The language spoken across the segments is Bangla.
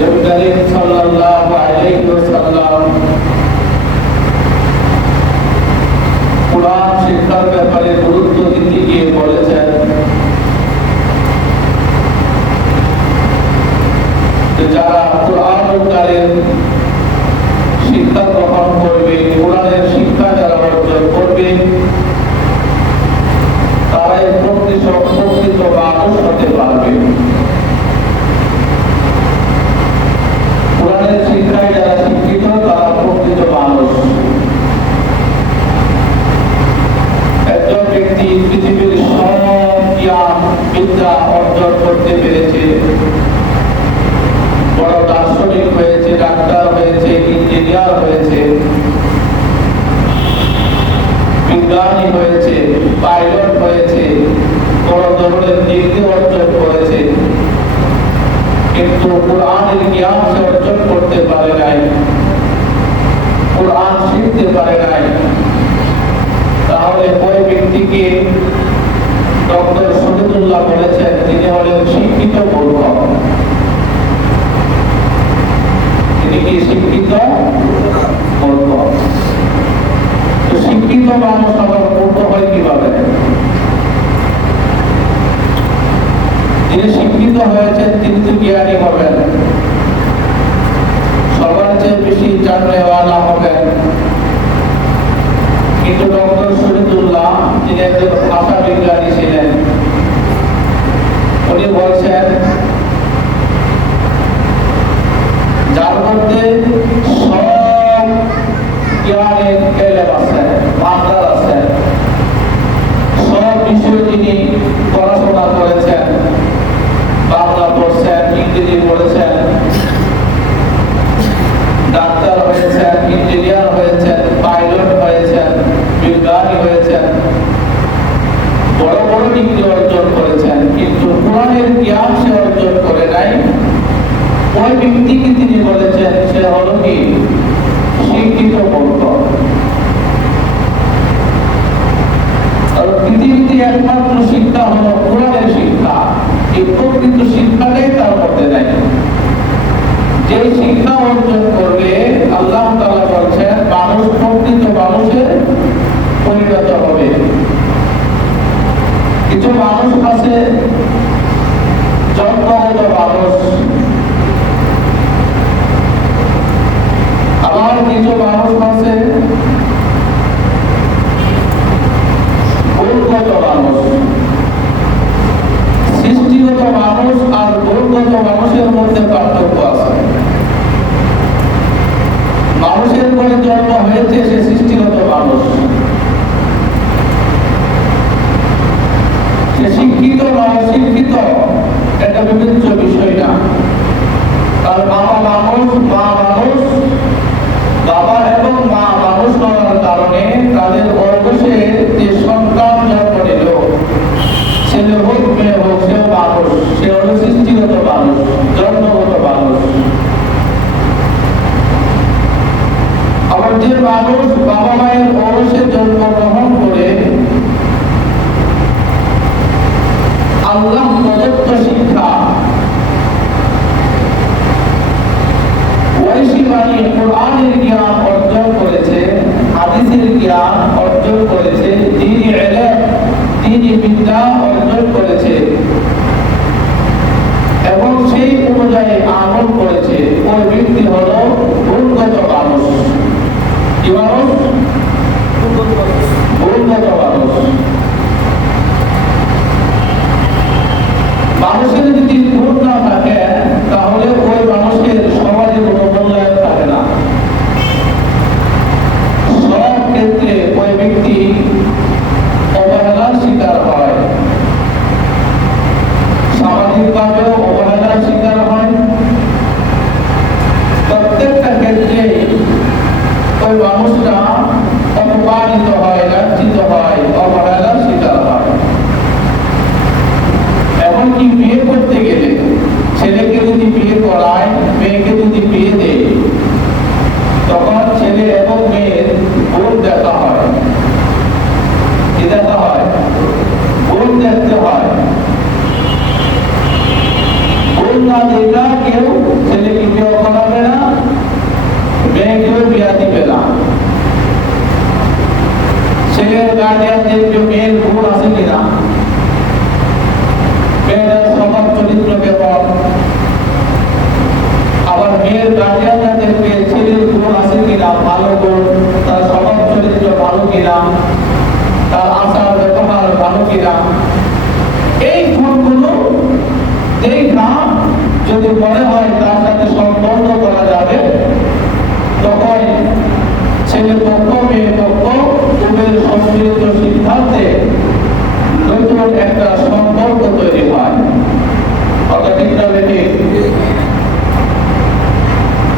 নবী করিম সাল্লাল্লাহু আলাইহি ওয়াসাল্লাম কুরআন শিক্ষার ব্যাপারে গুরুত্ব দিতে গিয়ে বলেছেন যে যারা কুরআন কারীম শিক্ষা গ্রহণ করবে, কোরআনের শিক্ষা যারা অর্জন করবে, তারাই প্রকৃত মানুষ হতে পারবে। কোরআনের শিক্ষায় যারা শিক্ষিত তারা প্রকৃত মানুষ। একজন ব্যক্তি পৃথিবীর সব জ্ঞান বিদ্যা অর্জন করতে পেরেছে, বড় দার্শনিক হয়েছে, ডাক্তার হয়েছে, ইঞ্জিনিয়ার হয়েছে, বিজ্ঞানী হয়েছে, পাইলট হয়েছে, বড় ধরনের ডিগ্রি অর্জন করেছে, কিন্তু কোরআনের জ্ঞান সে অর্জন করতে পারে নাই, কোরআন শিখতে পারে নাই, তাহলে ওই ব্যক্তিকে ডক্টর শহীদুল্লাহ বলেছেন তিনি হলেন শিক্ষিত মূর্খ। তিনি কি শিক্ষিত মূর্খ? তো শিক্ষিত মানুষ আবার মূর্খ হয় কিভাবে? যিনি শিক্ষিত হয়েছেন তিনি তো জ্ঞানী হবেন, সবার চেয়ে বেশি জাননেওয়ালা হবেন। কিন্তু ডক্টর শহীদুল্লাহ তিনি একজন ভাষা বিজ্ঞানী ছিলেন। উনি বলছেন যার মধ্যে সব জ্ঞানের এলেম আছে, মাত্রা আছে, সব বিষয়ে তিনি পড়াশোনা করেছেন, বাংলা পড়ছেন, ইংরেজি পড়েছেন, ডাক্তার হয়েছেন, ইঞ্জিনিয়ার হয়েছেন, পাইলট হয়েছেন, বিজ্ঞানী হয়েছেন, বড় বড় ডিগ্রি অর্জন করেছেন, কিন্তু কোরআনের জ্ঞান সে অর্জন করে নাই। ওই ব্যক্তিকে তিনি বলেছেন সে হলো কি শিক্ষিত মূর্খ। আর পৃথিবীতে একমাত্র শিক্ষা হলো কোরআনের শিক্ষা। এই প্রকৃত শিক্ষাটাই তার মধ্যে নাই। যে শিক্ষা অর্জন করবে আল্লাহ তাআলা বলছেন মানুষ প্রকৃত মানুষের পরিণত হবে। কিছু মানুষ আছে জন্মগত মানুষ, আবার কিছু মানুষ আছে গুণগত মানুষ। সৃষ্টিগত মানুষ আর গুণগত মানুষের মধ্যে পার্থক্য আছে। মানুষের ঘরে জন্ম হয়েছে সে সৃষ্টিগত মানুষ, সে শিক্ষিত না অশিক্ষিত এটা বিবেচ্য বিষয় না। তার বাবা মানুষ, মা মানুষ, বাবা এবং মা মানুষ হওয়ার কারণে তাদের বয়সে যে সন্তান জন্ম নিল, ছেলে হোক মেয়ে হোক, সেও মানুষ, সে হল সৃষ্টিগত মানুষ, জন্মগত মানুষ। আবার যে মানুষ বাবা মায়ের বয়সে জন্মগ্রহণ করে আল্লাহ প্রদত্ত শিক্ষা ঐশীবাণী কোরআনের জ্ঞান অর্জন করেছে, হাদিসের জ্ঞান অর্জন করেছে, দ্বীনি ইলম, দ্বীনি বিদ্যা অর্জন করেছে এবং সেই অনুযায়ী আমল করেছে, ওই ব্যক্তি হল গুণগত মানুষ। কি মানুষ? গুণগত মানুষ। মানুষের যদি গুণ না থাকে তাহলে ওই মানুষের সমাজে কোনো মূল্যায়ন থাকে না। সব ক্ষেত্রে ওই ব্যক্তি অবহেলার শিকার হয়, সামাজিকভাবেও অবহেলার শিকার হয়, মেয়ের গার্জিয়ানরা দেখবে ছেলের গুণ আছে কিনা, ভালো গুণ, তার স্বভাব চরিত্র ভালো কিনা, তার আচার ব্যবহার ভালো কিনা। এই গুণগুলো দেখা যদি মনে হয় তার সাথে সম্পর্ক করা যাবে, তখন ছেলে পক্ষ মেয়ে পক্ষ উভয়ের সম্মিলিত সিদ্ধান্তে নতুন একটা সম্পর্ক তৈরি হয়। কথা ঠিক না বেঠিক?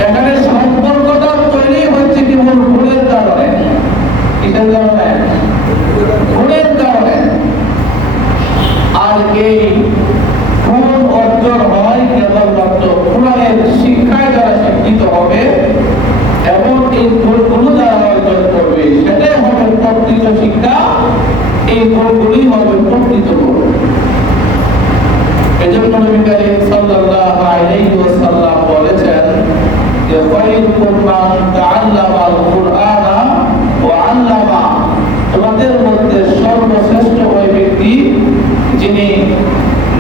এখানে সম্পর্কটা তৈরি হচ্ছে কেবল গুণের কারণে। কিসের কারণে? গুণের কারণে। আর এই গুণ অর্জন হয় কেবলমাত্র কোরআনের শিক্ষায় যারা শিক্ষিত হবে এবং এই গুণগুলো যারা অর্জন করবে, সেটাই হবে প্রকৃত শিক্ষা। এই গুণগুলি হবে প্রকৃত গুণ। এজন্য নবী করিম সাল্লাল্লাহু আলাইহি ওয়াসাল্লাম বলেছেন যে খায়রুকুম মান তাআল্লামাল কুরআনা ওয়া আল্লামা, তোমাদের মধ্যে সর্বশ্রেষ্ঠ ওই ব্যক্তি যিনি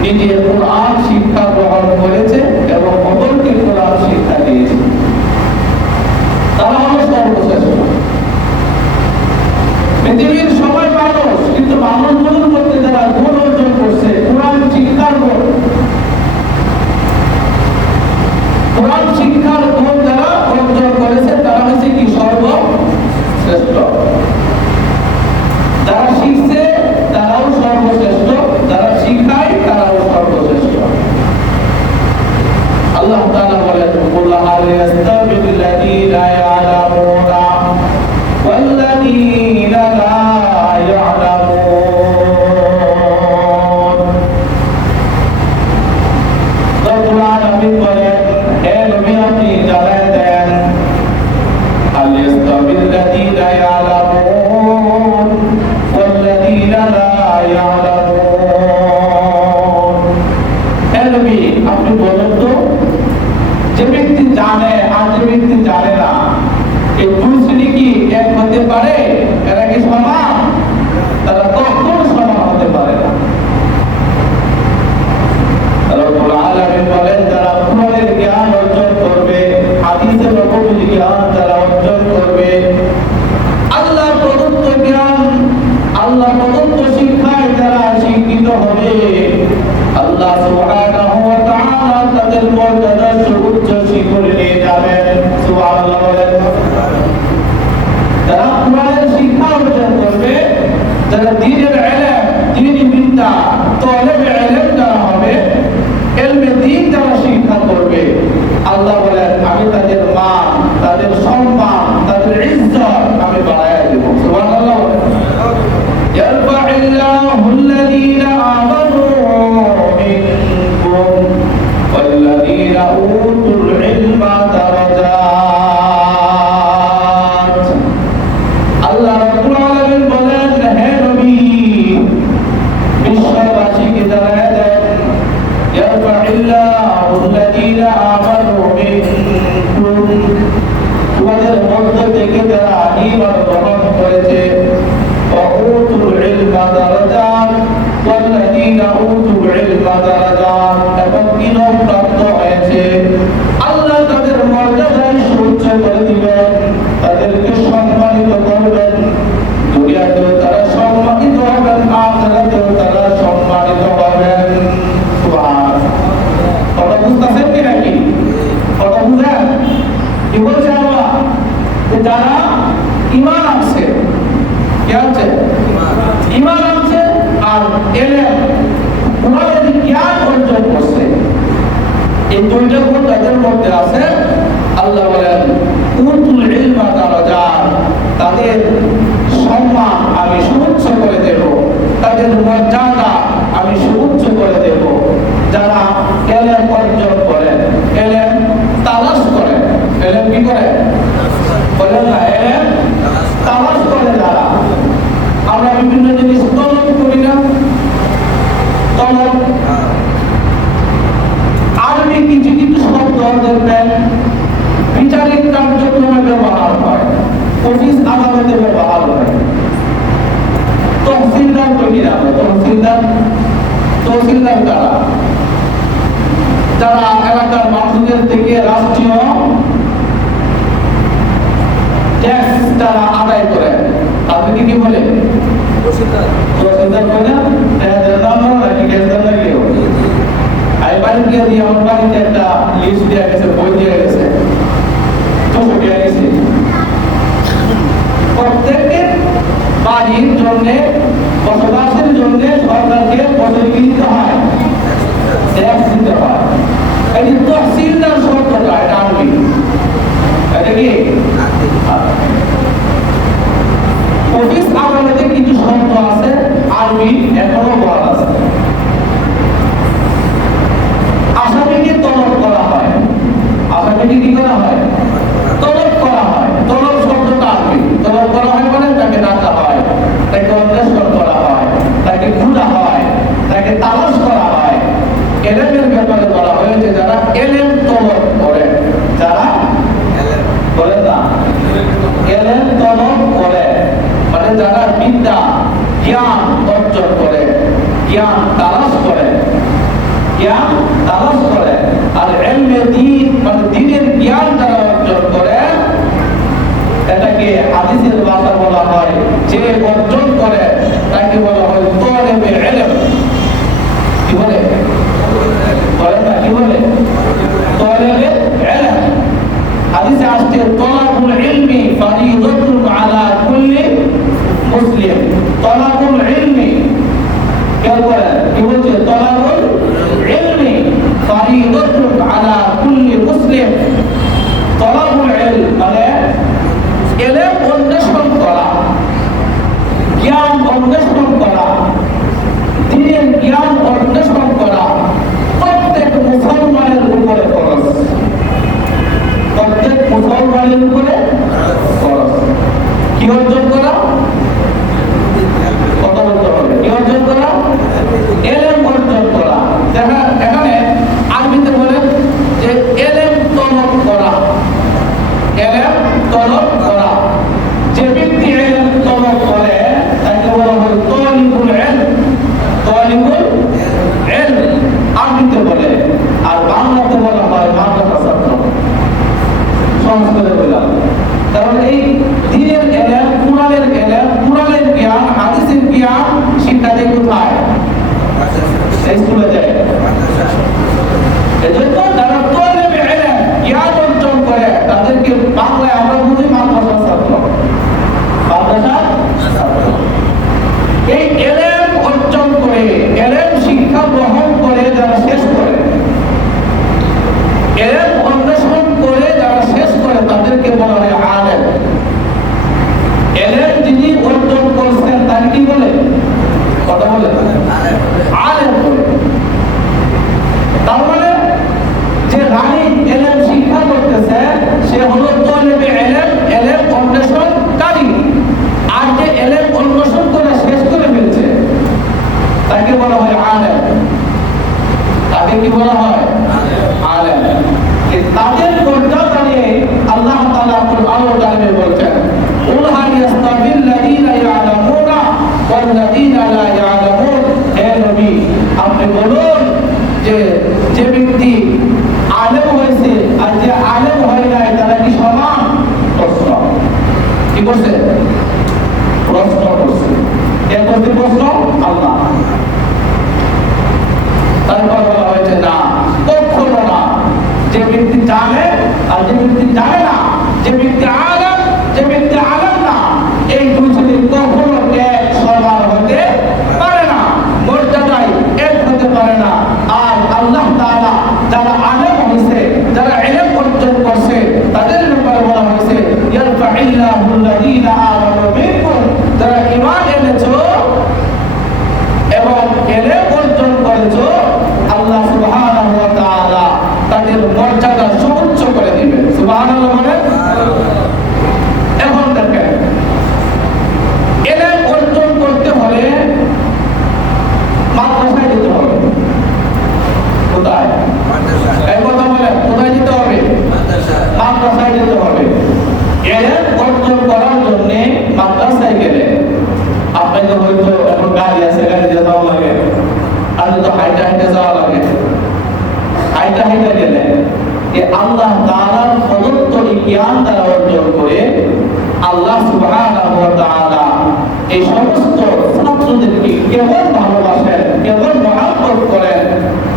নিজে কুরআন শিক্ষা গ্রহণ করেছে এবং অপরকে কুরআন শিক্ষা দিয়েছে, তারা হলো সর্বশ্রেষ্ঠ। পৃথিবীর সবাই মানুষ, কিন্তু মানুষগুলোর মধ্যে যারা গুণ অর্জন করছে কুরআন শিক্ষার গুণ, কোরআন শিক্ষার গুণ যারা অর্জন করেছে তারা হচ্ছে কি সর্বশ্রেষ্ঠ। যারা শিখছে তারাও সর্বশ্রেষ্ঠ, যারা শিখায় তারাও সর্বশ্রেষ্ঠ। আল্লাহ তাআলা বলেন কুল হাল ইয়াস্তাবিল্লাযীনা ইয়ালামুনা ওয়াল্লাযীনা লা ইয়ালামুন। কুরআন আমি বলেন হে নবী আপনি জানায় দেন হাল ইয়াস্তাবিল্লাযীনা ইয়ালামুন ওয়াল্লাযীনা লা ইয়ালামুন। হে নবী আপনি বলেন তো, যে ব্যক্তি জানে আর যে ব্যক্তি জানে না, এই দুই শ্রেণী কি এক হতে পারে? এরা কি সমান? তারা কখনো সমান হতে পারে না। রব্বুল আলামিন বলেন যারা কোরআনের জ্ঞান অর্জন করবে, হাদিসে নববীর জ্ঞান যারা অর্জন করবে, আল্লাহ প্রদত্ত জ্ঞান, আল্লাহ প্রদত্ত শিক্ষায় যারা শিক্ষিত হবে, আল্লাহ সুবহানাহু ওয়া তাআলা তাদের মর্যাদা সুউচ্চ শিখরে নিয়ে যাবেন। সুবহানাল্লাহ বলেন। যারা কোরআনের শিক্ষা অর্জন করবে, যারা দ্বীনের ইলম, দ্বীনি বিদ্যা, তালেবে ইলম যারা হবে, ইলমে দ্বীন যারা শিক্ষা করবে, আল্লাহ বলেন আমি তাদের মান, তাদের সম্মান, তাদের ইজ্জত আমি বাড়ায়া দেব। সুবহানাল্লাহ বলেন। ইয়ারফা'িল্লাহু আল্লাযীনা আমানু মিনকুম ওয়াল্লাযীনা উতুল ইলমা দারাজাত। আল্লাহ রাব্বুল আলামিন বলেন হে নবী বিশ্ববাসীকে জানায় দেন ইয়ারফা'িল্লাহু আল্লাযীনা আমানু মিনকুম, তোমাদের মধ্য থেকে যারা ঈমান গ্রহণ করেছে, ওয়া উতুল ইলমা দারাজাত ওয়াল্লাযীনা উতুল ইলমা দারাজাত, এবং ইলম প্রাপ্ত হয়েছে, আল্লাহ তাদের মর্যাদায় সুউচ্চ করে দিবেন, তাদেরকে সম্মানিত করবেন। দুনিয়াতেও তারা সম্মানিত হবেন, আখিরাতেও তারা সম্মানিত হবেন। সুবহানাল্লাহ। কথা বুঝতেছেন কি নাকি? কথা বুঝেন? কি বলছে আল্লাহ? যে যারা ঈমান আনছে, কি আছে? ঈমান আনছে আর ইলম, কোরআনের জ্ঞান অর্জন করছে, এই দুইটা গুণ যাদের মধ্যে আছে, আল্লাহ বলেন উতুল ইলমা দারাজাত, তাদের সম্মান আমি সুউচ্চ করে দেব, তাদের মর্যাদা আমি সুউচ্চ করে দেব। যারা ইলম অর্জন করে, ইলম তালাশ করে, ইলম কি করে? বলেন না, ইলম তালাশ করে যারা। আমরা বিভিন্ন জিনিস তলব করি না, তলব আরবি কিছু কিছু শব্দ দেখবেন বিচারিক কার্যক্রমে ব্যবহার হয়, অফিস আদালতে ব্যবহার হয়। তহসিলদার তৈরি হবে, তহসিলদার, তহসিলদার কারা? যারা এলাকার মানুষদের থেকে রাষ্ট্রীয় ট্যাক্স তারা আদায় করে, তাদেরকে কি বলে? রসিকদার বলে না? নাকি গ্যাসদার নাকি? আমি বাড়ি দিয়ে দিয়ে আমার বাড়িতে একটা লিস্ট দেওয়া গেছে, বই দেওয়া গেছে, ছবি দেওয়া গেছে। প্রত্যেকের বাড়ির জন্য বসবাসের জন্য সরকারকে বছরে দিতে হয়, ট্যাক্স দিতে হয়। এটি তহসিলদার শব্দটা, এটা আরবি, এটা কি অফিস আদালতে কিছু শব্দ আছে আরবি এখনো বলা আছে। আসামিকে তলব করা হয়, আসামিকে কি করা হয়? তলব করা হয়। তলব শব্দটা আরবি, তলব করা হয় মানে তাকে ডাকা হয়, তাকে অন্বেষণ করা হয়, তাকে খোঁজা হয়, তাকে তালাশ করা হয়। এলেমের ব্যাপারে বলা হয়েছে যারা এলেম তলব করে, যারা বলে না এলেম তলব করে মানে যারা বিদ্যা জ্ঞান অর্জন করে, জ্ঞান তালাশ করে, জ্ঞান তালাশ করে। আর ইলমে দ্বীন মানে দ্বীনের জ্ঞান যারা অর্জন করে, এটাকে হাদিসের ভাষা বলা হয়, যে অর্জন করে তাকে বলা হয় তালিবে ইলম। কি বলে? বলে না কি বলে? তালিবে ইলম। হাদিসে আসছে তালাবুল ইলমি ফরিদাতুন আলা কুল্লি মুসলিম। তালাবুল ইলমি কি বলে? কি বলছে? তালাবুল ইলমি ফরিদাতুন আলা কুল্লি মুসলিম। তালাবুল ইলম মানে ইলম অন্বেষণ করা, জ্ঞান অন্বেষণ করা, দ্বীনের জ্ঞান অন্বেষণ করা প্রত্যেক মুসলমানের উপরে ফরজ, প্রত্যেক মুসলমানের উপরে ফরজ। কি অর্জন করা? কথা বলতে হবে। কি অর্জন করা? ইলম অর্জন করা। এখানে আরবিতে বলে যে ইলম তলব করা, ইলম তলব করা। যে ব্যক্তি ইলম তলব করে তাকে বলা হয় তালিবুল ইলম, তালিবুল ইলম আরবিতে বলে। আর বাংলাতে বলা হয় মাদ্রাসা ছাত্র, সংস্কৃতে বলা। কারণ এই দ্বীনের ইলম, কুরআনের ইলম, কুরআনের জ্ঞান, হাদিসের জ্ঞান শিক্ষা দেয় কোথায়? স্কুলে যায়। এজন্য যারা তালিবে ইলম জ্ঞান অর্জন করে তাদেরকে বাংলায় আমরা বলি মাদ্রাসা ছাত্র, মাদ্রাসা ছাত্র। এই ইলম অর্জন করে, ইলম শিক্ষা গ্রহণ করে যারা শেষ করে, ইলম অন্বেষণ করে যারা শেষ করে তাদেরকে বলা হয় আলেম। ইলম যিনি অর্জন করছেন তাকে কি বলে? কথা বলে আলেম বলে। তার মানে যে রানী ইলম শিক্ষা করতেছে সে হলো তালিবে ইলম, ইলম অন্বেষণকারী। আর যে ইলম অন্বেষণ করে শেষ করে ফেলছে তাকে বলা হয় আলেম। তাকে কি বলা হয়? আলেম। তাদের মর্যাদা নিয়ে আল্লাহ তাআলা কুরআনুল কারীমে বলছেন, কুল হাল ইয়াস্তাবিল লাযীনা ইয়ালামুনা ওয়াল লাযীনা লা ইয়ালামুন। হে নবী আপনি বলুন যে যে ব্যক্তি আলেম হয়েছে আর যে আলেম হয় নাই তারা কি সমান? প্রশ্ন কি করছে? প্রশ্ন করছে। কে করছে প্রশ্ন? আল্লাহ। তারপর বলা হয়েছে না, কখনো না। যে ব্যক্তি জানে আর যে ব্যক্তি জানে না, যে ব্যক্তি আলেম, যে ব্যক্তি আলেম না, এই দুই শ্রেণী কখনো এক সমান হতে পারে না, মর্যাদায় এক হতে পারে না। আর আল্লাহ তাআলা যারা আলেম হয়েছে, যারা ইলম অর্জন করছে তাদের ব্যাপারে বলা হয়েছে ইয়ারফাইল্লাহুল লাযীনা আমানু মিনকুম। যারা ঈমান এনেছো এবং ইলম অর্জন করেছো আল্লাহ সুবহানাহু ওয়া তাআলা তাদের মর্যাদা সুউচ্চ করে দিবেন। সুবহানাল্লাহ বলে। এখন দেখেন ইলম অর্জন করতে হলে মাদ্রাসায় যেতে হবে। কোথায়? এই কথা বলে কোথায় যেতে হবে? মাদ্রাসায় যেতে হবে। ইলম অর্জন করার জন্য মাদ্রাসায় গেলে আপনাদের হয়তো এখন গাড়ি আছে, গাড়িতে যাওয়া লাগে, আর তো হাইটা হাইটা যাওয়া লাগে। হাইটা যে আল্লাহ তাআলার প্রদত্ত জ্ঞান দ্বারা অর্জন করে আল্লাহ সুবহানাহু ওয়া তাআলা এই সমস্ত ছাত্রদেরকে কেমন ভালোবাসেন, কেমন মহব্বত করেন,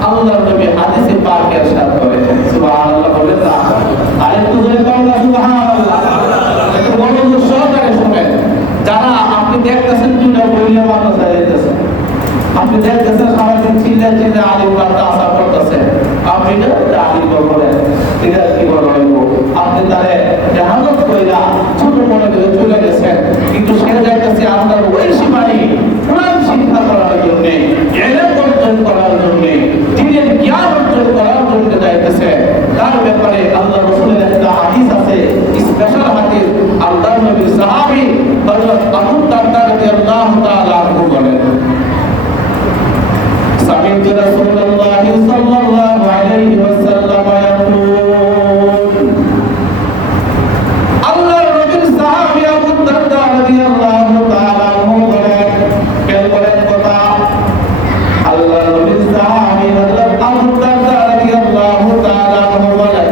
আল্লাহর নবী হাদিসে পাকে ইরশাদ করেছেন। সুবহানাল্লাহ বলেন না? আরেকটু জোরে বলুন সুবহানাল্লাহ। একটু মনোযোগ সহকারে শুনেন। যারা আপনি দেখতেছেন দুইটা বইয়া মানুষ যাইতেছেন, আপনি দেখতেছেন সারাদিন চিল্লা চিল্লা আলিম বান্দা আশা করতেছে, আপনি না আলিম বলেন এটা কি বলবো, আপনি তারে জাহান্নাত কইরা ছোট মনে করে চলে গেছেন, কিন্তু সে যাইতেছে আপনার ওই সীমানি কোরআন শিক্ষা করার জন্য, ইলম অর্জন করার জন্য, দ্বীনের জ্ঞান অর্জন করার জন্য যাইতেছে। তার ব্যাপারে আল্লাহ রাসূলের একটা হাদিস আছে, স্পেশাল হাদিস। আল্লাহর নবী সাহাবী হযরত আবু দারদা রাদিয়াল্লাহু তাআলা আনহু বলেন, سمعت رسول الله صلى الله عليه وسلم يقول الله ربي صحابي أبو الدرداء رضي الله تعالى عنه বলেন কেন বলেন কথা الله ربي صحابي হযরত আবু দারদা রাদিয়াল্লাহু তাআলা আনহু বলেন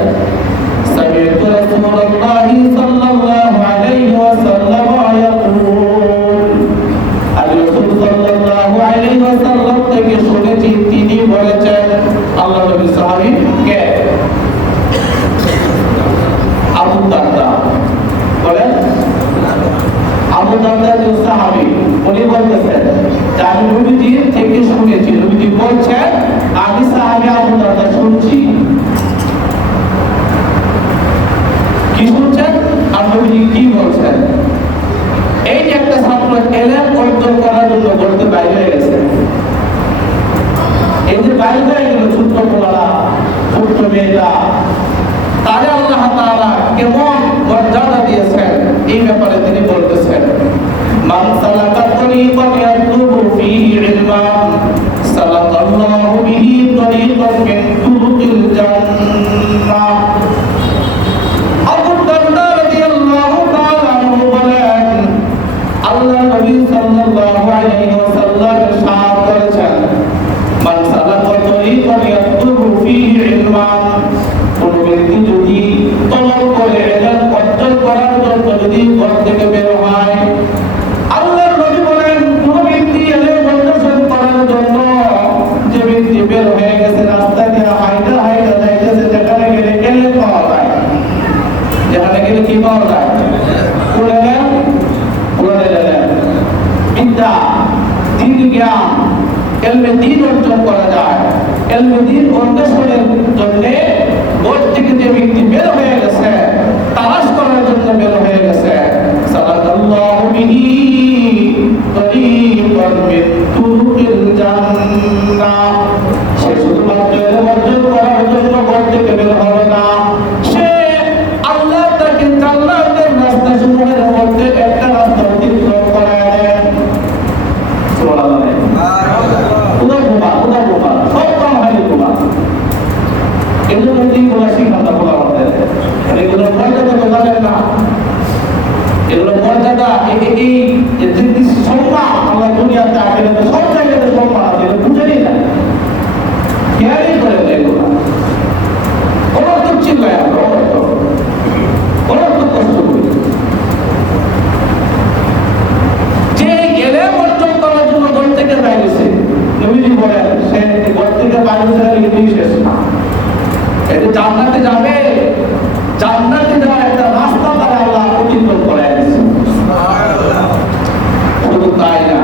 سمعت رسول الله صلى الله عليه وسلم يقول الرسول صلى الله عليه وسلم থেকে শুনেছি তিনি বলেছেন, আল্লাহ নবী সাহাবী কে? আবু দারদা বলেন, আবু দারদা যে সাহাবী উনি বলতেছেন যে আমি নবীজি থেকে শুনেছি, নবীজি বলছেন আমি সাহাবী আবু দারদা শুনছি। কি শুনছেন আর নবীজি কি বলছেন? এই যে একটা ছাত্র ইলম অর্জন করার জন্য বলতে বাইরে হয়ে গেছে, এই যে বাইরে হয়ে গেল ছোট্ট পোলারা, ছোট্ট মেয়েরা, তারে আল্লাহ তাআলা কেমন মর্যাদা দিয়েছেন এই ব্যাপারে তিনি বলতেছেন, মান সালাকা তরিকান ইয়াতলুবু ফীহি ইলমান সালাকাল্লাহু বিহি তরিকান মিন তুরুকিল জান্নাহ। আবু দারদা রাদিয়াল্লাহু তাআলা আনহু বলেন, আল্লাহ নবী সাল্লাল্লাহু আলাইহি ওয়াসাল্লাম ইরশাদ করেছেন, মান সালাকা তরিকান ইয়াতলুবু ফীহি ইলমান, কোন ব্যক্তি যদি তলব করে ইলম অর্জন করার জন্য যদি ঘর থেকে বের হয়, আল্লাহর নবী বলেন কোন ব্যক্তি ইলম অর্জন করার জন্য যে ব্যক্তি বের হয়ে গেছে, রাস্তা দিয়ে হাইটা হাইটা যাইতেছে, যেখানে গেলে ইলম পাওয়া যায়, যেখানে গেলে কি পাওয়া যায়? কোরআন, কোরআন বিদ্যা, দ্বীন জ্ঞান, ইলমে দ্বীন অর্জন করা যায়। ইলমে দ্বীন অন্বেষণের জন্য ঘর থেকে যে ব্যক্তি বের হয়ে গেছে, তালাশ করার জন্য বের হয়ে গেছে, সালাকাল্লাহু বিহি তরিকান মিন তুরুকিল জান্নাহ, সে শুধুমাত্র ইলম অর্জন করার জন্য ঘর থেকে বের হবে না, সে আল্লাহ তাকে জান্নাতের রাস্তা সমূহের মধ্যে একটা রাস্তা অতিক্রম করায় দেন। সুবহানাল্লাহ। এগুলো মধ্যেই বলা শিক্ষা বলা আমাদের, এগুলো মর্যাদা তো জানেন না, এগুলো মর্যাদা এই যে সম্মান আমরা দুনিয়াতে আখেরাতে সব জায়গাতে সম্মান আছে, এটা বুঝেই না, কেয়ারই করে না, এগুলো অনর্থক চিল্লায় আমরা, অনর্থক কষ্ট করি। যে ইলম অর্জন করার জন্য ঘর থেকে বাইরেছে, নবীজি বলেন সে ঘর থেকে বাইরেছে এটাই শেষ না, এটা জান্নাতে যাবে, জান্নাতে যাওয়ার একটা রাস্তা তারা আল্লাহ অতিক্রম করায় দিয়েছে। সুবহানাল্লাহ। শুধু তাই না,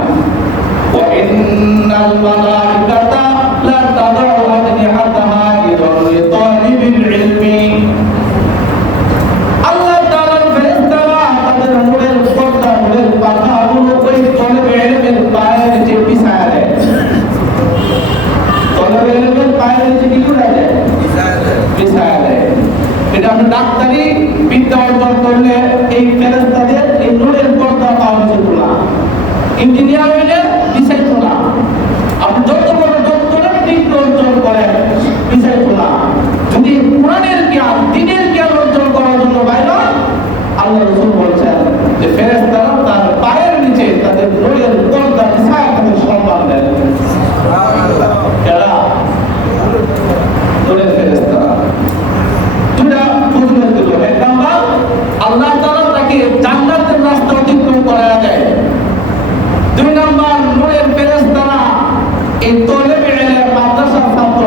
ওয়া ইন্নাল মালাইকাতা লা তাদাউ আজনিহাতাহা লিতালিবিল ইলমি, আল্লাহ তাআলার ফেরেশতারা তাদের নূরের পর্দা, নূরের পাখাগুলো ওই তলবে ইলমের পায়ের নিচে বিছায়া দেয়। তলবে ইলমের পায়ের নিচে কি করে দেয়? বিছায়া দেয়। এটা আপনি ডাক্তারি বিদ্যা অর্জন করলে এই ফেরেশতাদের এই নূরের পর্দা পাওয়া যেত না, ইঞ্জিনিয়ার হইলে বিছাইতো না, আপনি যত বড় ডক্টরের ডিগ্রি অর্জন করেন বিছাইতো না, যদি কোরআনের জ্ঞান, দ্বীনের জ্ঞান অর্জন করার জন্য বাইরে আল্লাহ রাসূল বলছেন যে ফেরেশতারা তার পায়ের নিচে তাদের নূরের পর্দা বিছায়া তাদের সম্মান দেন। সুবহানাল্লাহ। এরা নূরের ফেরেশতারা। আল্লাহ তাআলা তাকে জান্নাতের রাস্তা অতিক্রম করায়া দেয়। 2 নাম্বার নূরের ফেরেশতারা এই তলেবে ইলম মাদ্রাসার ছাত্র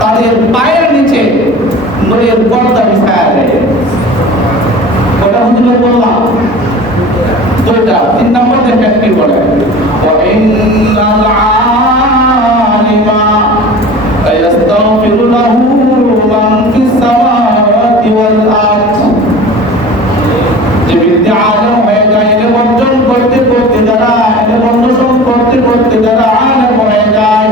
তাদের পায়ের নিচে নূরের পর্দা বিছায়া দেয়। ওটা হুজুর বললাম দুইটা। 3 নাম্বার দেখেন কি বলে, ওয়া ইন্নাল আলিমা ইয়াস্তাগফিরু লাহু মান ফিস সামাওয়াতি ওয়াল আরদ। যে ব্যক্তি আলেম হয়ে যায়, ইলম অর্জন করতে করতে যারা ইলম অন্বেষণ করতে করতে যারা আলেম হয়ে যায়,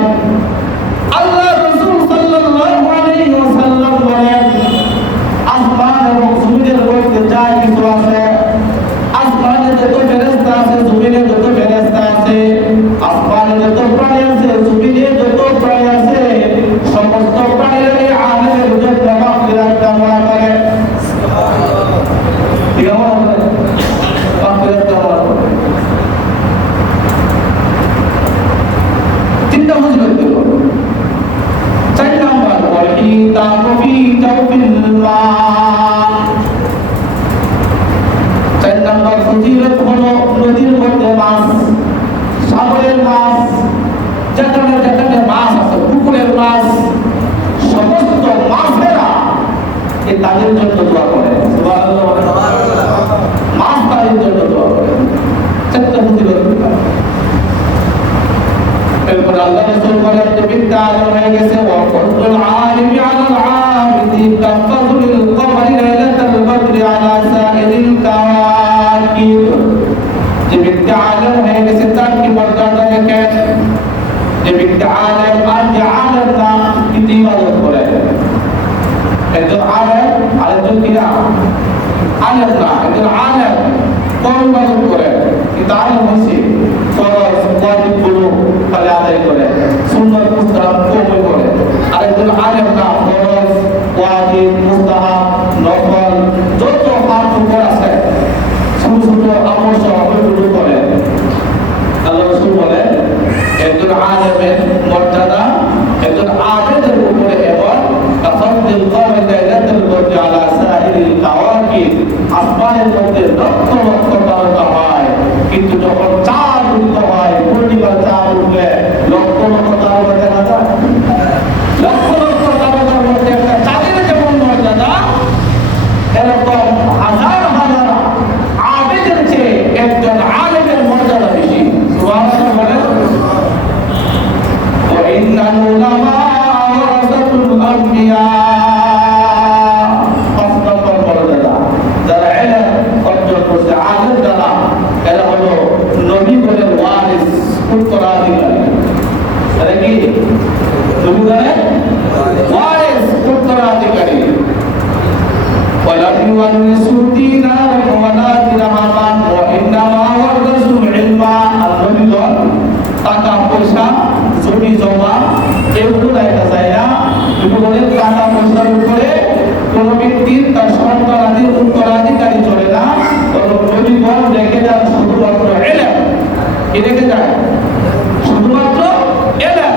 আল্লাহ রাসূল সাল্লাল্লাহু আলাইহি ওয়াসাল্লাম বলেন আসমান এবং জমিনের মধ্যে যা কিছু আছে, আসমানে যত ফেরেশতা আছে, জমিনে যত ফেরেশতা আছে, আসমানে যত প্রাণী আছে, জমিনে যত প্রাণী আছে, সমস্ত প্রাণীরা এই আলেমের জন্য মাগফিরাত কামনা করে। ঠিক আছে, মাগফিরাত কামনা করে। তিনটা হুজুর দিল। 4 নাম্বার ওয়াহি তাকফি তাওফিল মা। 4 নাম্বার ফজিলত হলো নদীর মধ্যে মাছ, সাগরের মাছ, যেখানে যেখানে মাছ আছে, পুকুরের মাছ, সমস্ত মাছেরা এই তাদের জন্য দোয়া করে। সুবহানাল্লাহ, মাছ তাদের জন্য দোয়া করে। 4টা ফজিলত। এরপর আল্লাহ রাসূল বলেন যে ব্যক্তি আলেম হয়ে গেছে, ওয়া কুল্লুল আলিমি আলাল আবিদি কাফাযুল কমারি লাইলাতাল বদরি আলা সাইরিল কাওয়াকিব। যে ব্যক্তি আলেম হয়ে গেছে তার কি মর্যাদা দেখেন। যে ব্যক্তি আলেম আর যে আলেম না কিন্তু ইবাদত করে, একজন আলেম আরেকজন কি না আলেম না, একজন আলেম কম ইবাদত করে কিন্তু আলেম হচ্ছে ফরজ ওয়াজিবগুলো খালি আদায় করে, সুন্নাত মুস্তাহাব কম করে। আরেকজন আলেম না, ফরজ ওয়াজিব মুস্তাহাব নফল যত পার্থক্য আছে ছোট ছোট আমল সবগুলো করে। আল্লাহ রাসূল বলে একজন আলেমের মর্যাদা একজন আবেদের উপরে এবং তাফাদ্দুল কওমি লাইলাতুল বদরি আলা সাইরিল কাওয়াকিব। আসমানের মধ্যে লক্ষ লক্ষ তারকা হয়, কিন্তু যখন চাঁদ উদিত হয়, পূর্ণিমার চাঁদ উঠলে লক্ষ লক্ষ তারকা দেখা যায়। লক্ষ লক্ষ তারকার মধ্যে একটা চাঁদের যেমন মর্যাদা, এরকম হাজার হাজার আবেদের চেয়ে একজন আলেমের মর্যাদা বেশি। সুবহানাল্লাহ বলেন। ওয়া ইন্নাল উলামা ওয়ারাসাতুল আমবিয়া। 5 নম্বর মর্যাদা, যারা ইলম অর্জন করছে, আলেম যারা, এরা হলো নবীগণের ওয়ারিস, উত্তরাধিকারী। এরা কি নবীগণের ওয়ারিস, উত্তরাধিকারী। ওয়ালাম ইউরিসু দীনার ওয়ালা দিরহামান ওয়া ইন্নামা ওয়ারাসু ইলমা। আর নবীগণ টাকা পয়সা জমি জমা এগুলো রাখা যায় না। নবীগণের টাকা পয়সার উপরে কোন ব্যক্তির তার সন্তানাদির উত্তরাধিকারী চলে না, বরং নবীগণ রেখে যান শুধুমাত্র ইলম। কি রেখে যায়? শুধুমাত্র ইলম।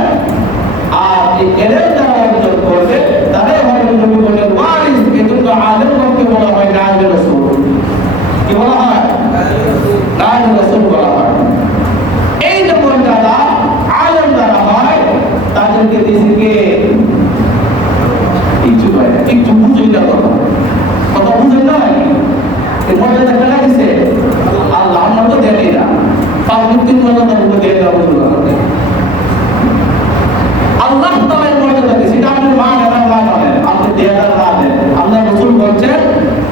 আর এই ইলম যারা অর্জন করবে তারাই হবে নবীগণের ওয়ারিস। এজন্য আলেমগণকে বলা হয় নায়েবে রাসূল। কি বলা হয়? নায়েবে রাসূল বলা হয়। এই যে মর্যাদা আলেম যারা হয় তাদেরকে দেশকে কিছু হয় না, একটু বুঝই না, কথা বুঝই না। এই মর্যাদা কেন দিছে আল্লাহ? আমরা তো দেখি না, পাবলিক মর্যাদা দিয়ে দেওয়া আল্লাহ তাআলা মর্যাদা দিয়েছে। এটা আপনি মানেন আর না মানেন, আপনি দেন আর না দেন, আল্লাহ রাসূল বলছেন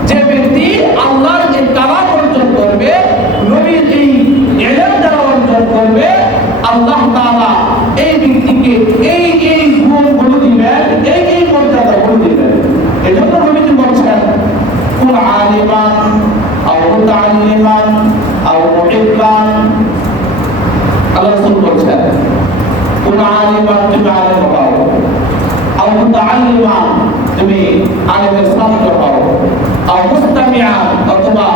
যে ব্যক্তি আল্লাহর যে কালাম অর্জন করবে, নবীর এই ইলম যারা অর্জন করবে, আল্লাহ তাআলা এই ব্যক্তিকে এই এই গুণগুলো দিবেন, এই মর্যাদাগুলো দিবেন। এজন্য নবীজি বলছেন কুন আলিমান আও মুতাআল্লিমান আও মুহিব্বান। আল্লাহ রাসূল বলছেন কুন আলিমান, তুমি আলেম হও, আও মুতাআল্লিমান, তুমি আলেমের ছাত্র হও, আও মুস্তামিআন, অথবা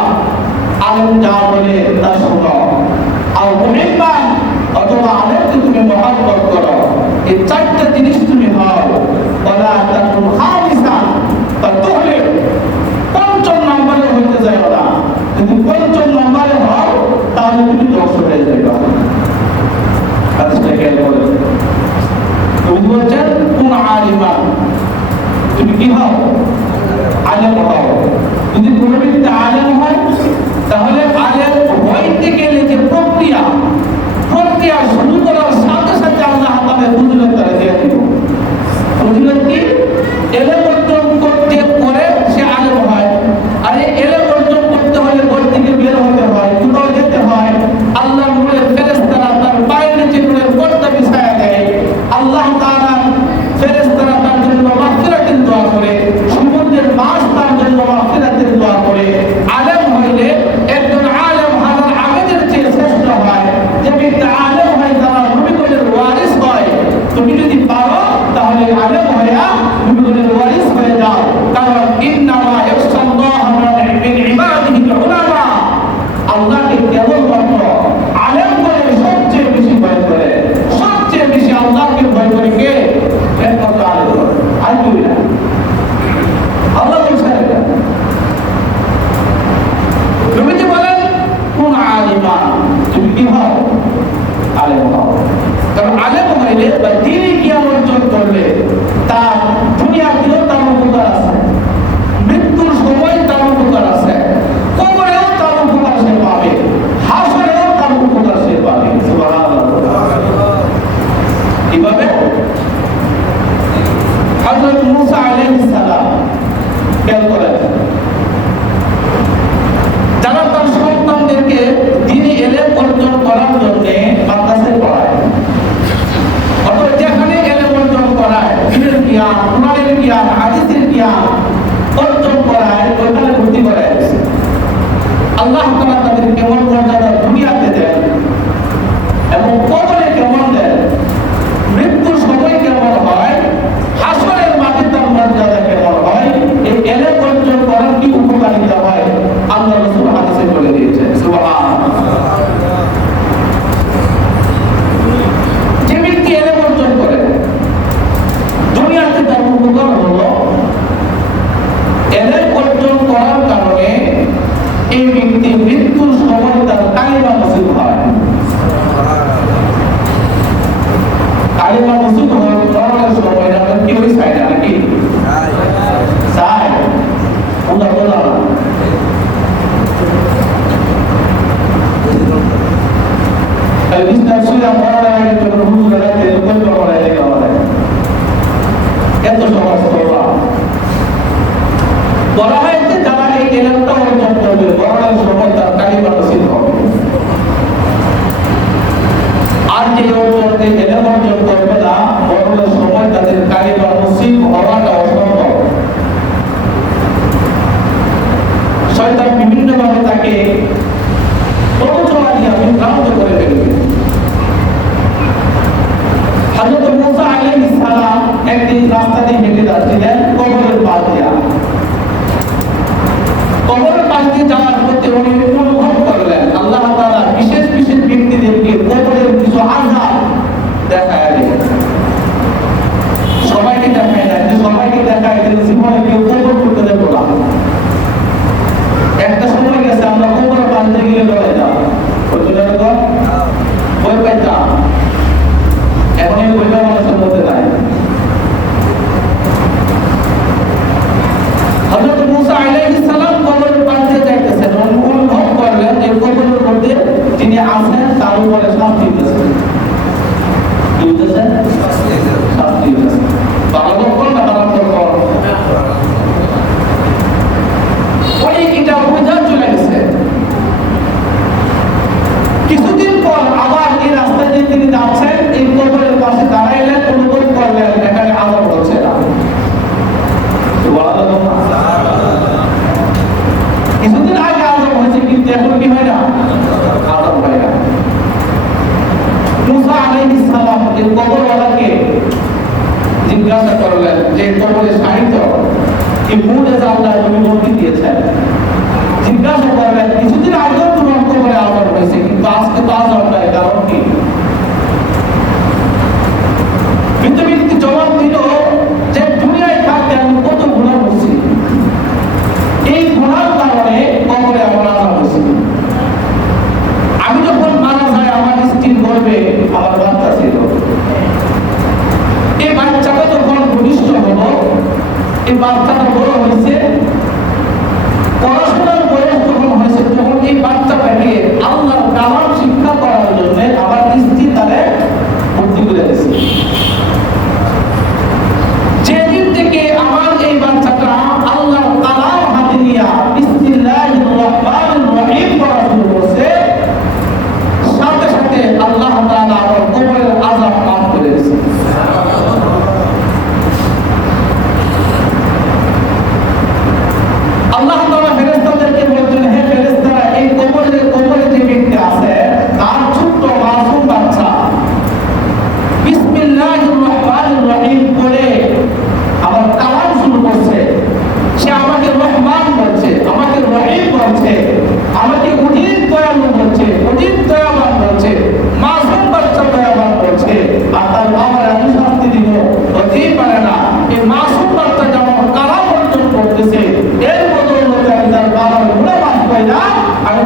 আলেম যা বলে তা শোনো, আও মুহিব্বান, অথবা আলেমকে তুমি মহব্বত করো। এই 4টা জিনিস তুমি হও। ওয়ালা তাকুন খামিসান ফাতুহলিক। 5 নম্বরে কি হও? আলেম হও। যদি কোনো ব্যক্তি আলেম হয় তাহলে আলেম হইতে গেলে যে প্রক্রিয়া শুরু করার সাথে সাথে আল্লাহ তাআলা ফজিলত তারা দিয়ে দিল। ফজিলত কি? এলেম অর্জন করতে করে সে আলেম হয়। আর এই এলেম অর্জন করতে হলে ঘর থেকে বের হতে হয়, কোথাও যেতে হয়। আল্লাহ নূরের ফেরেশতারা তার পায়ের নিচে নূরের পর্দা বিছায়া দেয়। আল্লাহ তাআলা ফেরেশতারা তার জন্য মাগফিরাতের দোয়া করে, সমুদ্রের মাছ তার জন্য মাগফিরাতের দোয়া করে। আলেম হইলে একজন আলেম হাজার আবেদের চেয়ে শ্রেষ্ঠ হয়। যে ব্যক্তি আলেম হয় তারা নবীগণের ওয়ারিস হয়। তুমি যদি পারো তাহলে আলেম হইয়া নবীগণের ওয়ারিস হয়ে যাও। কারণ ইন্নামা ইয়াখশাল্লাহা মিন ইবাদিহিল উলামা। আল্লাহকে কেবলমাত্র আলেম করে সবচেয়ে বেশি ভয় করে, সবচেয়ে বেশি আল্লাহকে ভয় করে কে? একমাত্র আলেম করে। আর কেউ না। আল্লাহ বলছেন এটা। নবীজি বলেন কুন আলিমা, তুমি কি হও? আলেম হও। কারণ আলেম হইলে বা দ্বীনি জ্ঞান অর্জন করলে তার দুনিয়াতেও তার উপকার আছে, মৃত্যুর সময় তার উপকার আছে, কবরেও তার উপকার সে পাবে, হাসরেও তার উপকার সে পাবে। সুবহানাল্লাহ। কিভাবে? হযরত মুসা আলাইহিস সালাম খেয়াল করেন, যারা তার সন্তানদেরকে দ্বীনি ইলম অর্জন করার জন্য মাদ্রাসায় পড়ায়, অথবা যেখানে ইলম অর্জন করায়, দ্বীনের জ্ঞান, কোরআনের জ্ঞান, হাদিসের জ্ঞান অর্জন করায়, ওখানে ভর্তি করায়। আল্লাহ তাআলা তাদের কেমন মর্যাদা দুনিয়াতে দেন এবং কবরে কেমন দেন, মৃত্যুর সময় কেমন হয়, হাসরের মাঠে তার মর্যাদা কেমন হয়, এই ইলম অর্জন করার কি উপকারিতা হয় আল্লাহ রাসূল হাদিসে বলে দিয়েছেন। সুবহানাল্লাহ। যে ব্যক্তি ইলম অর্জন করে দুনিয়াতে তার উপকার হলো, ইলম অর্জন করার কারণে এই ব্যক্তি মৃত্যুর সময় তার কালিমা নসিব হয়। কালিমা নসিব হওয়ার সময় আমরা কি ওই চাই না নাকি? চাই। আমরা বলা না। এই বিস্তার সুরা পড়ার আগে তো হুজুর রাতে কোন পড়ায় লেখা হয়। এত সহজ পড়া। বলা হয় যে যারা এই ইলমটা অর্জন করবে বড়ার সময় তার কালিমা নসিব হবে। আর যে অর্জনকে ইলম অর্জন করবে না, বড়ার সময় তাদের কালিমা নসিব হওয়াটা অসম্ভব। শয়তান বিভিন্নভাবে তাকে প্ররোচনা দিয়ে বিভ্রান্ত করে ফেলবে। হযরত মুসা আলাইহিস সালাম একদিন রাস্তা দিয়ে হেঁটে যাচ্ছিলেন কবরের পাশ দিয়ে। কবরের পাশ দিয়ে যাওয়ার পথে উনি অনুভব করলেন আল্লাহ তাআলা বিশেষ বিশেষ ব্যক্তিদেরকে কবরের কিছু আযাব দেখায় দেন। সবাইকে দেখায় না, যে সবাইকে দেখায় যে জীবনে কেউ কবর করতে দেবো না। একটা সময় গেছে আমরা কবরের পাশ দিয়ে গেলে ডরে যাও, ভয় পাইতাম। এখন এই ভয়টা মানুষের মধ্যে নাই। হযরত মুসা আলাইহিস সালাম কবরের পাশ দিয়ে যাইতেছেন, অনুভব করলেন যে কবরের মধ্যে যিনি আছেন তার উপরে শাস্তি দিতেছেন। কি দিতেছেন? শাস্তি দিতেছেন। বাবা কোন না বাবা কোন ওই এটা বুঝা চলে গেছে। কিছুদিন পর আবার এই রাস্তা দিয়ে তিনি যাচ্ছেন, এই কবরের পাশে দাঁড়াইলেন, অনুভব করলেন এখানে আযাব হচ্ছে না। কিছুদিন আগে আযাব হয়েছে কিন্তু এখন কি হয় না? আযাব হয় না। মুসা আলাইহিস সালাম এই কবর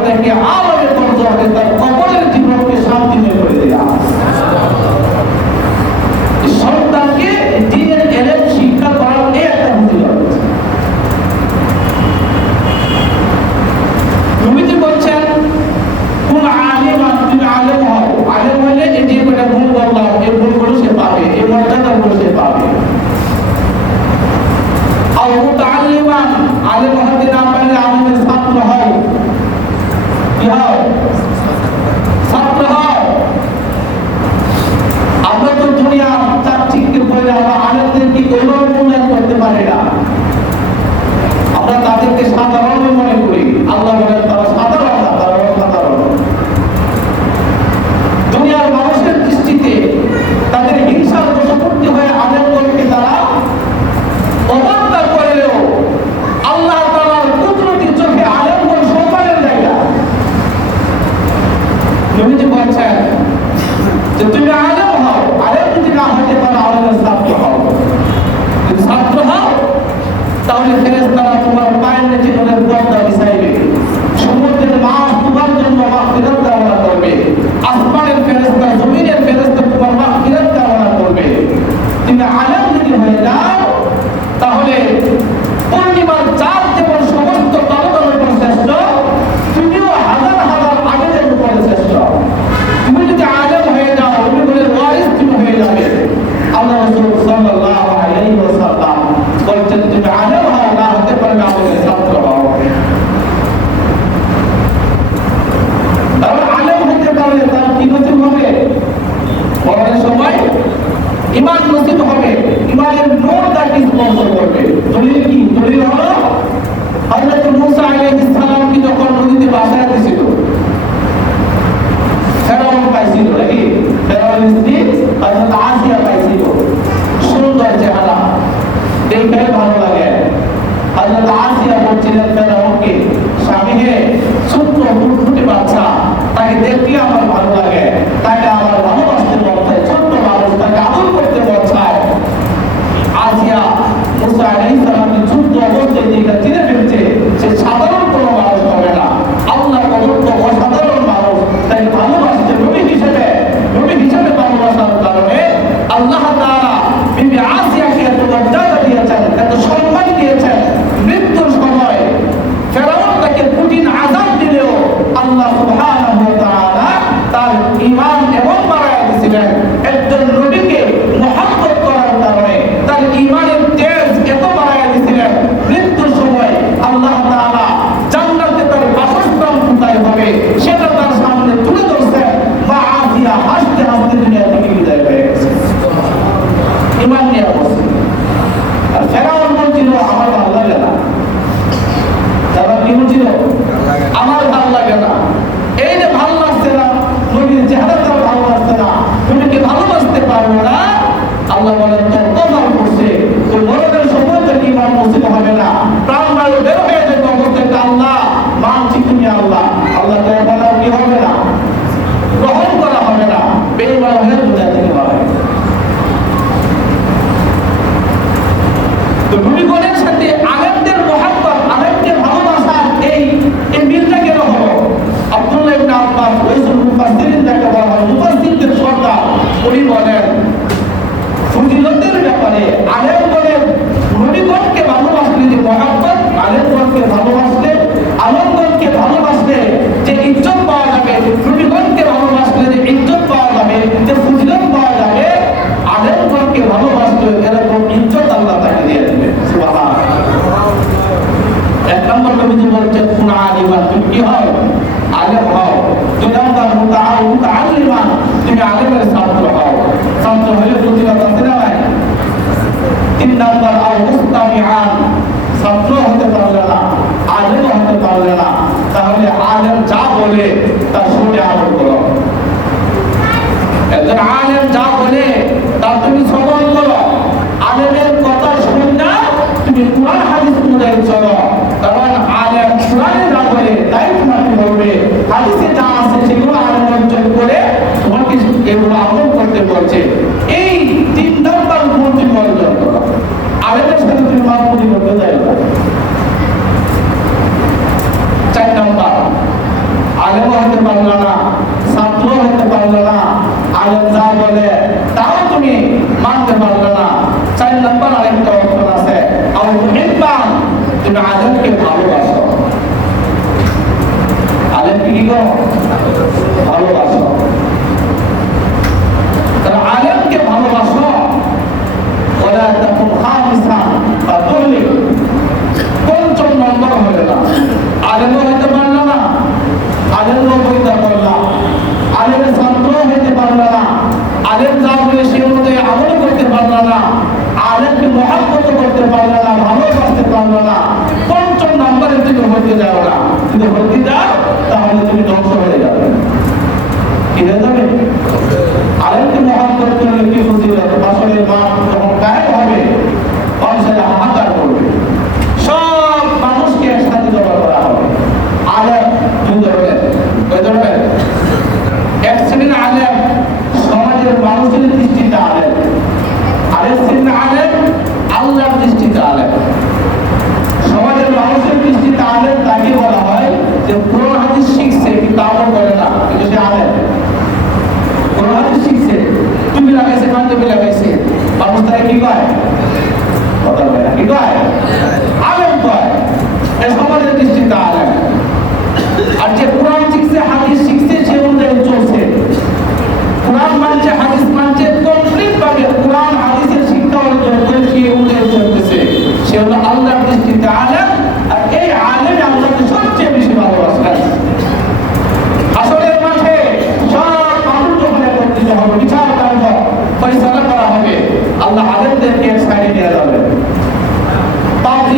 রেখে আলাদা করতে হবে, তার কবরের জীবনকে শান্তিময় করে দিলাম। সন্তানকে দ্বীনের ইলম শিক্ষা করার এই একটা ফজিলত। নবীজি বলছেন কোন আলিমান, তুমি আলেম হও, আলেম হলে এই যে কটা গুণ বললাম এই গুণগুলো সে পাবে, এই মর্যাদাগুলো সে পাবে। আর মুতাআল্লিমান, আলেম হতে না পারলে আলেমের ছাত্র হও, কি হও? ছাত্র হও। আমরা তো দুনিয়া চাকচিক্যের বলে আমরা আলেমদেরকে ওইভাবে মূল্যায়ন করতে পারি না, আমরা তাদেরকে সাধারণ মনে করি। আল্লাহ বলেন তারা সাধারণ না, তারা অসাধারণ। দুনিয়ার মানুষের দৃষ্টিতে তাদের হিংসার বশবর্তী হয়ে আলেমদেরকে তারা অবাধ্যা করলেও আল্লাহ তাআলার কুদরতি চোখে আলেমগণ সম্মানের জায়গা। নবীজি বলছেন যে তুমি আলেম হও, আলেম যদি না হতে পারো আলেমের ছাত্র হও। যদি ছাত্র হও তাহলে ফেরেশতারা তোমার পায়ের নিচে তোমার পর্দা বিছাইবে, সমুদ্রের মাছ তোমার জন্য মাগফিরাত কামনা করবে, আসমানের ফেরেশতা জমিনের ফেরেশতা তোমার মাগফিরাত কামনা করবে। তুমি আলেম যদি হয়ে যাও তাহলে পূর্ণিমার চাঁদ যেমন সমস্ত তারকার উপর শ্রেষ্ঠ, তুমিও হাজার হাজার আবেদের উপর শ্রেষ্ঠ। তুমি যদি আলেম হয়ে যাও তুমি বলে ওয়ারিস তুমি হয়ে যাবে। আল্লাহ রাসূল সাল্লাল্লাহু আলাইহি ওয়াসাল্লাম বলছেন তুমি আলেম হও, না হতে পারলে আমাদের ছাত্র হও। তাহলে আলেম হতে পারলে তার কি নসিব হবে? মরণের সময় ঈমান নসিব হবে, ঈমানের নূর তাকে স্পর্শ করবে। দলিল কি? দলিল হলো হযরত মূসা আলাইহিস সালাম কি যখন নদীতে ভাসায় দিয়েছিল, ফেরাউন পাইছিল নাকি? ফেরাউনের স্ত্রী হযরত আসিয়া পাইছিল, সুন্দর চেহারা, দেখে ভালো লাগে। হযরত আসিয়া বলছিলেন ফেরাউনকে, স্বামী হে, ছোট্ট ফুটফুটে বাচ্চা, তাকে দেখলে আমার ভালো লাগে, তাকে আমার ভালোবাসতে মন চায়, ছোট্ট মানুষ, তাকে আদর করতে মন চায়। আসিয়া মূসা আলাইহিস সালামকে ছোট্ট অবস্থায় দেখে চিনে ফেলছে, সে সাধারণ কোনো মানুষ হবে না, আল্লাহ প্রদত্ত অসাধারণ মানুষ। তাই ভালোবাসতে নবী হিসেবে ভালোবাসার কারণে আল্লাহ তাআলা বিবি আসিয়াকে এত মর্যাদা দিয়েছেন, এত সম্মান দিয়েছেন। মৃত্যুর সময় ফেরাউন তাকে কঠিন আযাব দিলেও আল্লাহ সুবহানাহু ওয়া তাআলা তার ঈমান এমন বাড়ায় দিয়েছিলেন, একজন নবীকে মহব্বত করার কারণে তার ঈমানের তেজ এত বাড়ায় দিয়েছিলেন। মৃত্যুর সময় আল্লাহ তাআলা জান্নাতে তার বাসস্থান কোথায় হবে সেটা তার সামনে তুলে ধরছেন। মা আসিয়া হাসতে হাসতে দুনিয়া থেকে বিদায় হয়ে গেছে, ঈমান নিয়ে বসে। আর ফেরাউন বলছিল আমার ভালো লাগে না, তারা কি বলছিল? আমার ভালো লাগে না। এই যে ভালো লাগছে না, নবীর চেহারাটা ভালো লাগছে না, নবীকে ভালোবাসতে পারবো না, আল্লাহ বলেন তোর কদর করছে, তোর মরণের সময় থেকে ঈমান নসিব হবে না, প্রাণ বায়ু বের হয়ে যেতে অবস্থায় আল্লাহ মানছি তুমি আল্লাহ, আল্লাহ তোর কথা কি হবে না, গ্রহণ করা হবে না, বেঈমান হয়ে দুনিয়া থেকে বার হবে। তো নবীগণের সাথে আলেমদের মহব্বত, আলেমকে ভালোবাসার এই মিলটা কেন হলো? আব্দুল্লাহ ইবনে আব্বাস রাইসুল মুফাসসিরিন যাকে বলা হয়, মুফাসসিরদের সর্দার, উনি বলেন ফজিলতের ব্যাপারে আলেমগণের নবীগণকে ভালোবাসলে যে মহব্বত, আলেমগণকে ভালোবাসলে, আলেমগণকে ভালোবাসলে যে ইজ্জত পাওয়া যাবে, নবীগণকে ভালোবাসলে যে ইজ্জত পাওয়া যাবে, যে ফজিলত পাওয়া যাবে, আলেমগণকে ভালোবাসলে এরকম ইজ্জত আল্লাহ তাকে দিয়ে দেবে। সুবহানাল্লাহ। এক নম্বর নবীজি বলছেন কুন আলিমান, তুমি কি হও? আলেম হও। দুই নম্বর মুতাআল্লিমান, তুমি আলেমের ছাত্র হও। ছাত্র হলে ফজিলত আছে না ভাই? তিন নম্বর আল মুস্তামিআন, ছাত্র হতে পারলে না, আলেম হতে পারলে না, তাহলে আলেম যা বলে তা শুনে আমল করো। একজন আলেম যা বলে তা তুমি শ্রবণ করো, আলেমের কথা শুনে না তুমি কুরআন হাদিস অনুযায়ী চলো। কারণ আলেম কুরআনে যা বলে তাই তোমাকে বলবে, হাদিসে যা আছে সেগুলো আলেম অর্জন করে তোমাকে এগুলো আমল করতে বলছে। এই তিন নম্বর গুণ তুমি অর্জন করো, আলেমের সাথে তুমি মাপমুনি করতে যাবে না। ভালোবাসো। আলেমকে কি করো? ভালোবাসো। তারা আলেমকে ভালোবাসো। ওরা তখন খামিসান বা বললে পঞ্চম নম্বর হবে না। আলেমও হইতে পারলো না, আলেমও বইতে পারলাম, আলেমের ছাত্র হইতে পারলো না, আলেম যা বলে সে অনুযায়ী আমল করতে পারলো না, আলেমকে মহাব্বত করতে পারলো না, ভালোবাসতে পারলো না। পঞ্চম নম্বরে তুমি হইতে যাও না। যদি হইতে যাও তাহলে তুমি ধ্বংস হয়ে যাবে। কি হয়ে যাবে? আলেমকে মহাব্বত করলে কি হতে যাবে? আসলে মা যখন গায়েব হবে মানুষের হাহাকার করবে, সব মানুষকে একসাথে জমা করা হবে। আলেম দুই ধরনের, কয় ধরনের? এক শ্রেণীর আলেম সমাজের মানুষের দৃষ্টিতে আলেম, আরেক শ্রেণীর আলেম আল্লাহর দৃষ্টিতে আলেম। সমাজের মানুষের দৃষ্টিতে আলেম তাকে বলা হয় যে কোরআন হাদিস শিখছে কিন্তু আমল করে না, কিন্তু সে আলেম। কোরআন হাদিস শিখছে, টুপি লাগাইছে, পাঞ্জাবি লাগাইছে, মানুষ তাকে কি কয়? কথা বলে না, কি কয়? আলেম কয়। এই সমাজের দৃষ্টিতে আলেম। আর যে কোরআন শিখছে, হাদিস শিখছে, সে অনুযায়ী চলছে, কোরআন মানছে, হাদিস মানছে, কমপ্লিট ভাবে কোরআন হাদিসের শিক্ষা অর্জন করে সে অনুযায়ী চলতেছে, সে হলো আল্লাহর দৃষ্টিতে আলেম। আর এই আলেম আল্লাহকে সবচেয়ে বেশি ভালোবাসেন। হাসরের মাঠে সব মানুষ যখন একত্রিত হবে, বিচার কার্য পরিচালনা করা হবে, আল্লাহ আলেমদেরকে এক সাইডে নিয়ে যাবে, তাবলীগ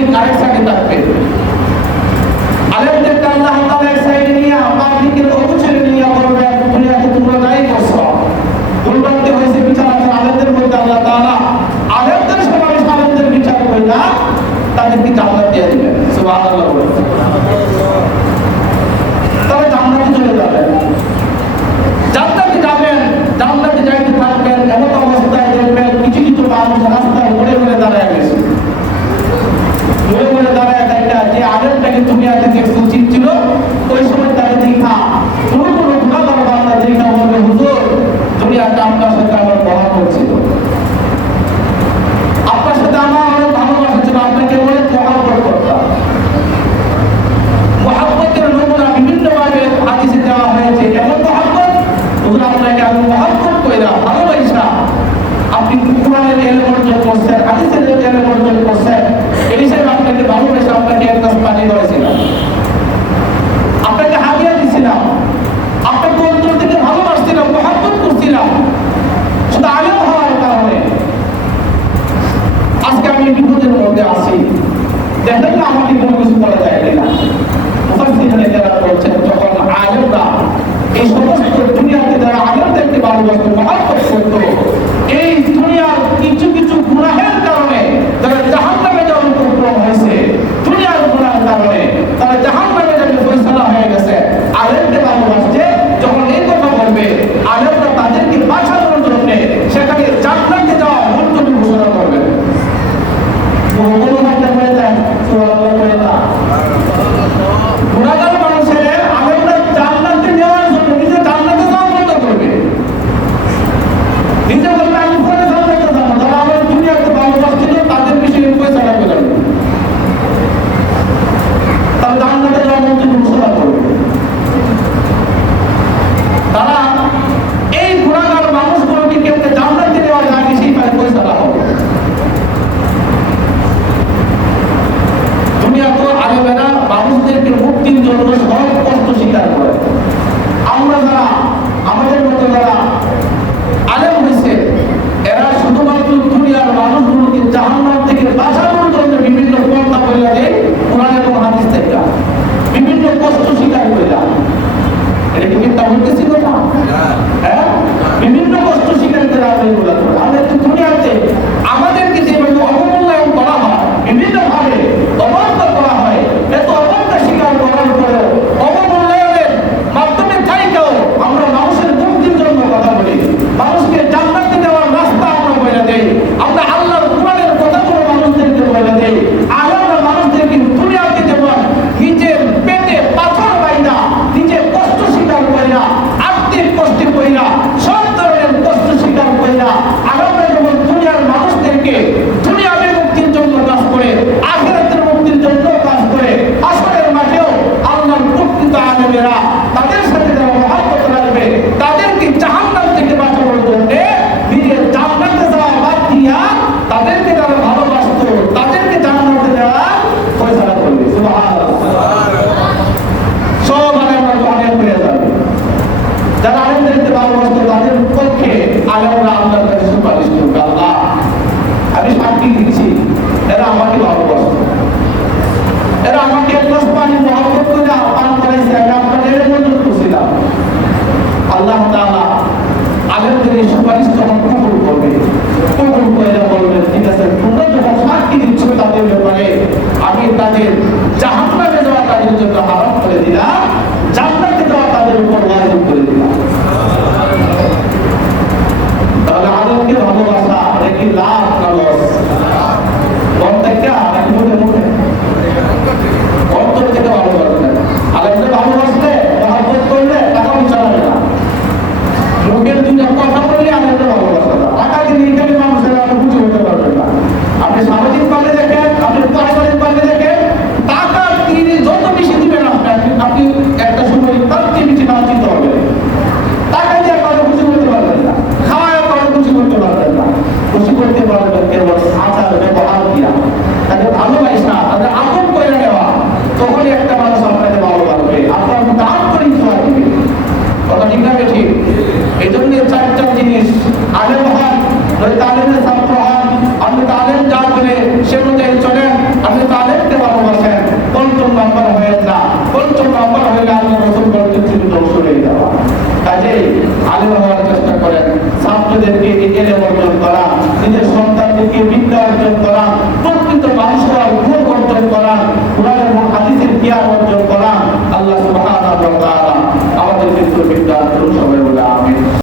এলেম অর্জন করা, নিজের সন্তানদেরকে বিদ্যা অর্জন করা, প্রকৃত মানুষরা গুণ অর্জন করা, কোরআন এবং হাদিসের জ্ঞান অর্জন করা। আল্লাহ সুবহানাহু ওয়া তাআলা আমাদেরকে তৌফিক দান করুন। সবাই